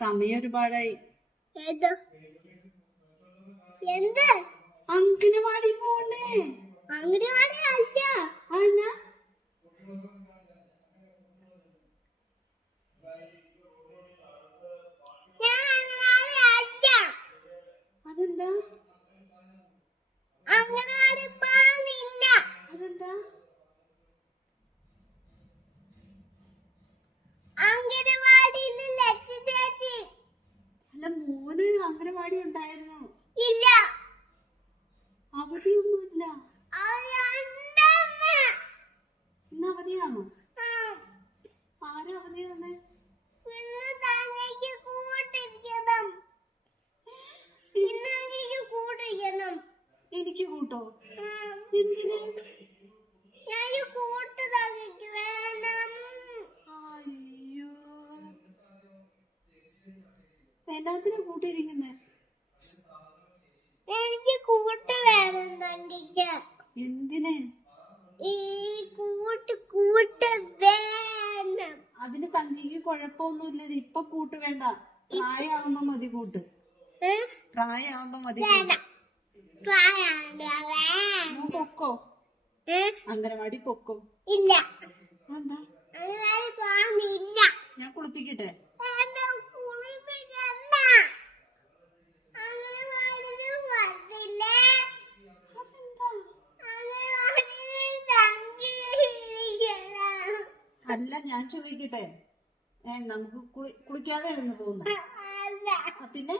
സമയം ഒരുപാടായി. എന്ത് അംഗനവാടി പോണ്ടേ? അംഗനവാടി അല്ല. അതെന്നാ? അതെന്താ? അംഗനവാടി പോകാനില്ല. അതെന്താ? അംഗനവാടിയിൽ ലച്ചു ചേച്ചി. അല്ല, മോന് അംഗനവാടി ഉണ്ടായിരുന്നു. ഇല്ല, അവധിയൊന്നുമില്ല. ഇന്ന് അവധിയാണോ? ആരാ അവധി തന്നെ? എനിക്ക് കൂട്ടോ? എന്തിന്? അയ്യോ, എന്നാത്തിനാ കൂട്ടിയിരിക്കുന്നേ? എനിക്ക് കൂട്ട് വേണം തങ്കിക്ക്. എന്തിന്? ഈ കൂട്ട് വേണം. അതിന് തങ്കിക്ക് കുഴപ്പമൊന്നുമില്ല. ഇപ്പൊ കൂട്ട് വേണ്ട, പ്രായമാകുമ്പോ മതി കൂട്ട്. പ്രായമാകുമ്പോ മതി. പൊക്കോ, അംഗനവാടി പൊക്കോ. ഇല്ല, എന്താ? അംഗനവാടി പോകാനില്ല. ഞാൻ കുളിപ്പിക്കട്ടെ? അല്ല, ഞാൻ ചോദിക്കട്ടെ, നമുക്ക് കുളിക്കാതെ ഇരുന്ന് പോകുന്ന പിന്നെ?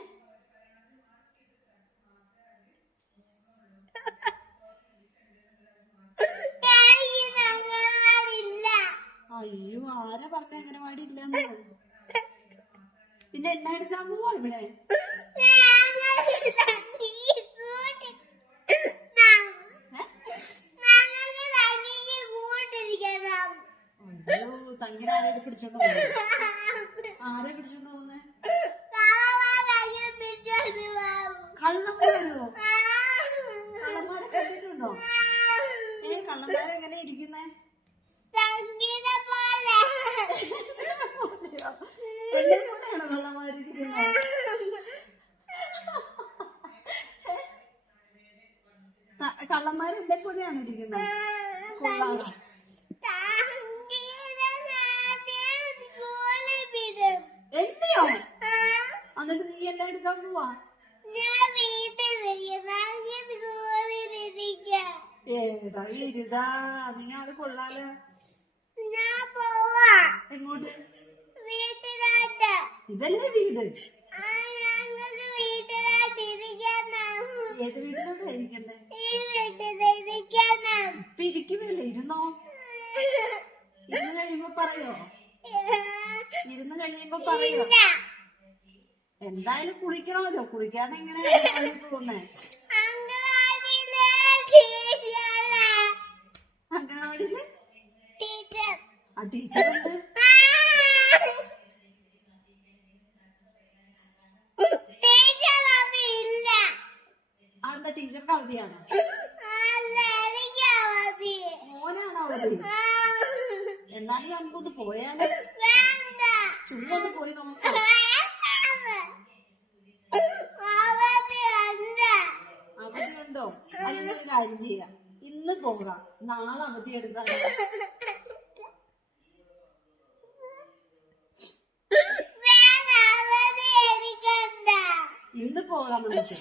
അയ്യോ, ആരാ പറഞ്ഞ അംഗനവാടി ഇല്ലെന്ന്? പിന്നെ എന്നാ എടുക്കാൻ പോവാ ഇവിടെ? അയ്യോ, തങ്കിനെ ആരെ പിടിച്ചോണ്ട് പോകുന്നത്? ആരെ പിടിച്ചോണ്ട് പോകുന്നേ? കള്ളന്മാരോ? കള്ളന്മാരെ കണ്ടിട്ടുണ്ടോ? കള്ളന്മാരെ എങ്ങനെ ഇരിക്കുന്നേ? എന്നെ പോലെയാണോ കള്ളന്മാരിരിക്കുന്നത്? കള്ളന്മാര് എന്നെ പോലെയാണ് ഇരിക്കുന്നത്. കൊള്ളാണോ? എന്തിയോ? എന്നിട്ട് നീ എല്ലാം എടുക്കാൻ പോവാ? ഏടാ ഇരുതാ, നീ ആള് കൊള്ളാലോ. എങ്ങോട്ട്? ഇതല്ലേ വീട്? ഏത് വീട്ടിലോട്ടാ ഇരിക്കണ്ടേ? ഇപ്പൊ ഇരിക്കുമല്ലേ, ഇരുന്നോ. ഇരുന്ന് കഴിയുമ്പോ പറയോ? ഇരുന്ന് കഴിയുമ്പോ പറയോ? എന്തായാലും കുളിക്കണമല്ലോ, കുളിക്കാതെ എങ്ങനെയാ പോകുന്നേ? അംഗനവാടിയില് ആ ടീച്ചറുണ്ട്. അതെന്താ, ടീച്ചർക്ക് അവധിയാണോ? മോനാണോ അവധി? എന്നാലും നമുക്കൊന്ന് പോയാലോ? ചുമ്മാ ഒന്ന് പോയി നോക്കാം. അവധി ഉണ്ടോ? അതിനൊരു കാര്യം ചെയ്യാം, ഇന്ന് പോകാം, നാളെ അവധി എടുത്താൽ. ഇന്ന് പോകാം നമുക്ക്.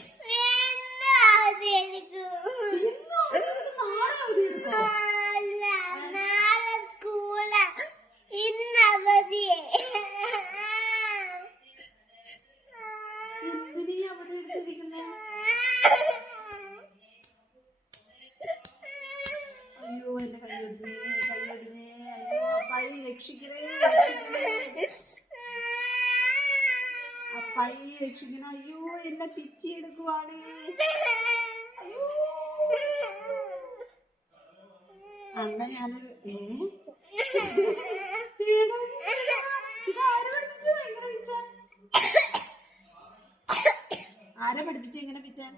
നാളെ അവധി എടുക്കോ? എന്തിനീ അവധി എടുത്തിരിക്കുന്നേ? അയ്യോ, എന്റെ കൈയൊടിഞ്ഞേ. അയ്യോ, അപ്പായി രക്ഷിക്കണേ, അപ്പായി രക്ഷിക്കണേ. അയ്യോ, എന്നെ പിച്ചി എടുക്കുവാണേ. അയ്യോ, അന്ന ഞാനൊരു ആരെ പഠിപ്പിച്ച ഇങ്ങനെ പിച്ചാൻ?